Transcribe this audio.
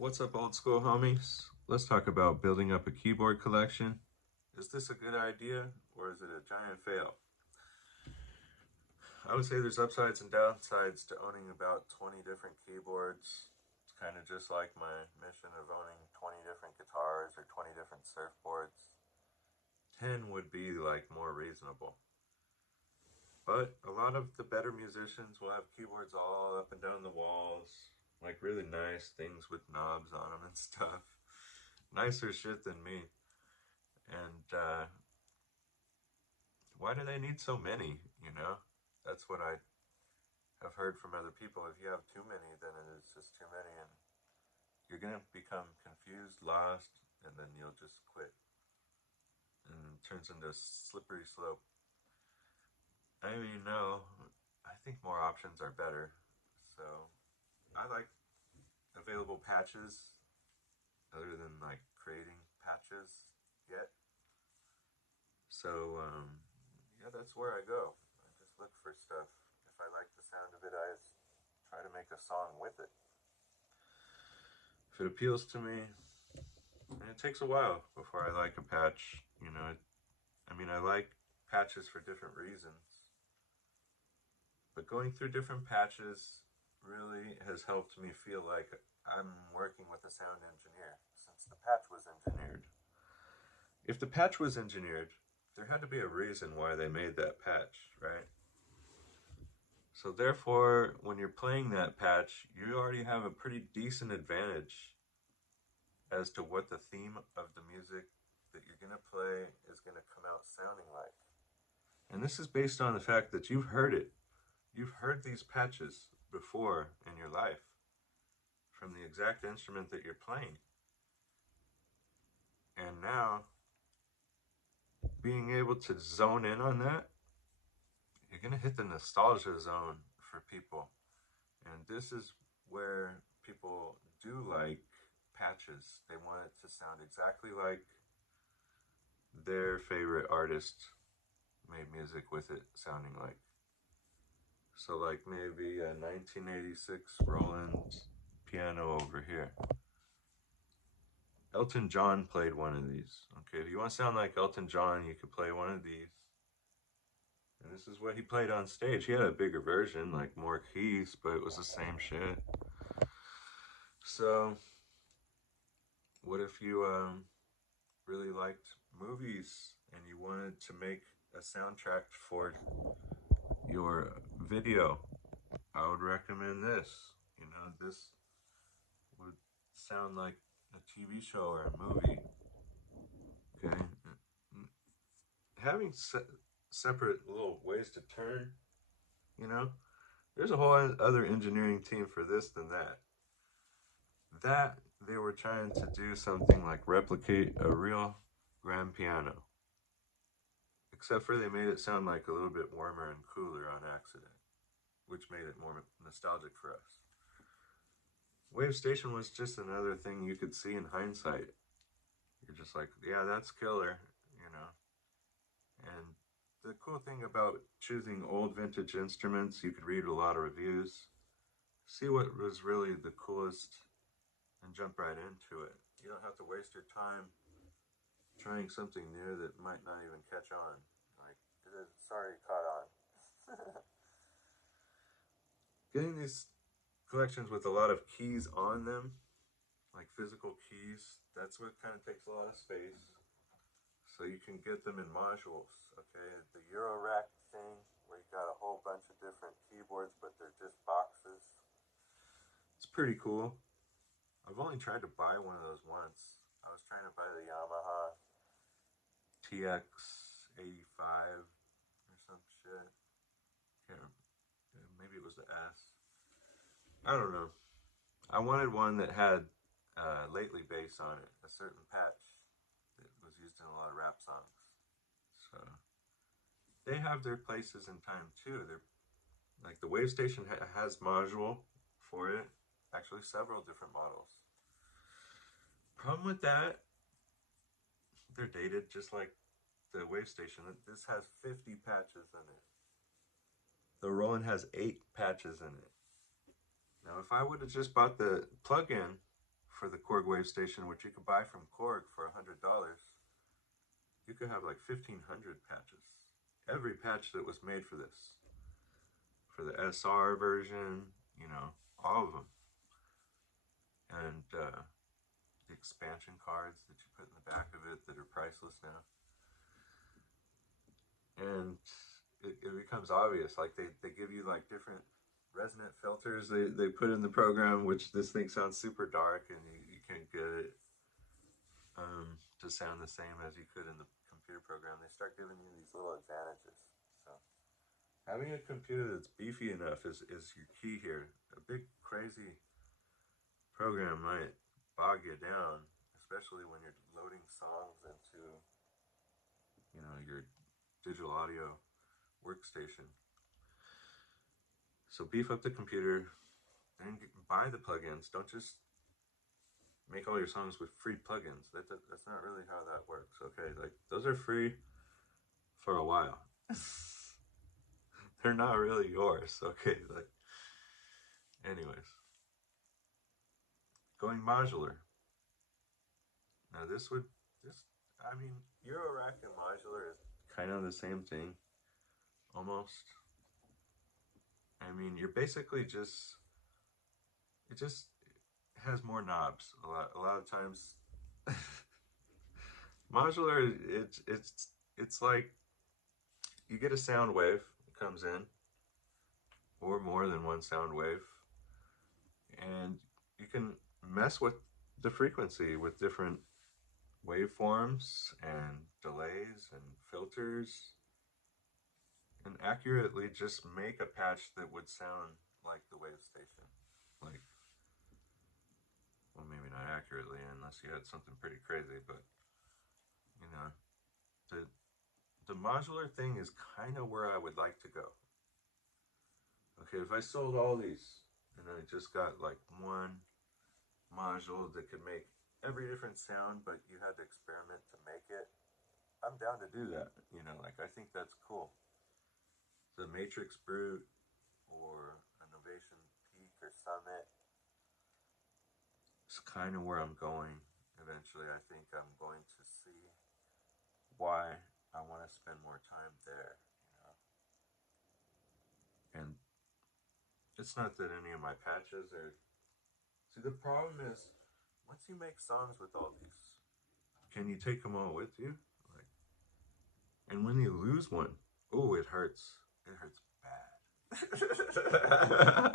What's up, old school homies? Let's talk about building up a keyboard collection. Is this a good idea or is it a giant fail? I would say there's upsides and downsides to owning about 20 different keyboards. It's kind of just like my mission of owning 20 different guitars or 20 different surfboards. 10 would be like more reasonable. But a lot of the better musicians will have keyboards all up and down the walls, like really nice things with knobs on them and stuff. Nicer shit than me. And why do they need so many? That's what I have heard from other people. If you have too many, then it is just too many, and you're gonna become confused, lost, and then you'll just quit, and it turns into a slippery slope. I mean, no, I think more options are better. So I like available patches, other than like creating patches yet. So yeah, that's where I go. I just look for stuff. If I like the sound of it, I just try to make a song with it. If it appeals to me, and it takes a while before I like a patch. I mean, I like patches for different reasons, but going through different patches really has helped me feel like I'm working with a sound engineer since the patch was engineered. If the patch was engineered, there had to be a reason why they made that patch, right? So therefore, when you're playing that patch, you already have a pretty decent advantage as to what the theme of the music that you're going to play is going to come out sounding like. And this is based on the fact that you've heard it. You've heard these patches before in your life from the exact instrument that you're playing. And now, being able to zone in on that, you're going to hit the nostalgia zone for people. And this is where people do like patches. They want it to sound exactly like their favorite artist made music with it sounding like. So, like maybe a 1986 Roland piano over here. Elton John played one of these. Okay, if you want to sound like Elton John, you could play one of these. And this is what he played on stage. He had a bigger version, like more keys, but it was the same shit. So, what if you really liked movies and you wanted to make a soundtrack for your video? I would recommend this. This would sound like a TV show or a movie. Okay, having separate little ways to turn. You know, there's a whole other engineering team for this than that. That they were trying to do something like replicate a real grand piano, except for they made it sound like a little bit warmer and cooler on accident, which made it more nostalgic for us. Wave Station was just another thing you could see in hindsight. You're just like, yeah, that's killer, you know. And the cool thing about choosing old vintage instruments, you could read a lot of reviews, see what was really the coolest, and jump right into it. You don't have to waste your time trying something new that might not even catch on. Like, sorry, caught on. Getting these collections with a lot of keys on them, like physical keys, that's what kind of takes a lot of space. So you can get them in modules, okay? The Eurorack thing, where you got a whole bunch of different keyboards, but they're just boxes. It's pretty cool. I've only tried to buy one of those once. I was trying to buy the Yamaha TX85 or some shit. Can't remember. Maybe it was the S. I don't know. I wanted one that had lately bass on it, a certain patch that was used in a lot of rap songs. So they have their places in time too. They're like the Wave Station has module for it. Actually, several different models. Problem with that, they're dated just like the Wave Station. This has 50 patches in it. The Roland has 8 patches in it. Now, if I would have just bought the plug-in for the Korg Wave Station, which you could buy from Korg for $100, you could have like 1,500 patches. Every patch that was made for this, for the SR version, you know, all of them. And the expansion cards that you put in the back of it that are priceless now. And it becomes obvious, like they give you like different resonant filters they put in the program, which this thing sounds super dark and you can't get it to sound the same as you could in the computer program. They start giving you these little advantages. So having a computer that's beefy enough is your key here. A big crazy program might bog you down, especially when you're loading songs into, you know, your digital audio workstation. So beef up the computer, then buy the plugins. Don't just make all your songs with free plugins. That's not really how that works. Okay, like those are free for a while. They're not really yours. Okay, like anyways, going modular. Now I mean, Eurorack and modular is kind of the same thing, almost. I mean, you're basically it just has more knobs. A lot of times, modular, it's like you get a sound wave that comes in, or more than one sound wave, and you can mess with the frequency with different waveforms and delays and filters, and accurately just make a patch that would sound like the wave station. Like, well, maybe not accurately unless you had something pretty crazy, but you know, the modular thing is kind of where I would like to go. Okay, if I sold all these and I just got like one module that could make every different sound, but you had to experiment to make it, I'm down to do that. You know, like I think that's cool. The Matrix Brute or a Novation Peak or Summit is kind of where I'm going eventually. I think I'm going to see why I want to spend more time there, you know. And it's not that any of my patches are. See, the problem is once you make songs with all these, can you take them all with you? Like, and when you lose one, oh, it hurts. It hurts bad.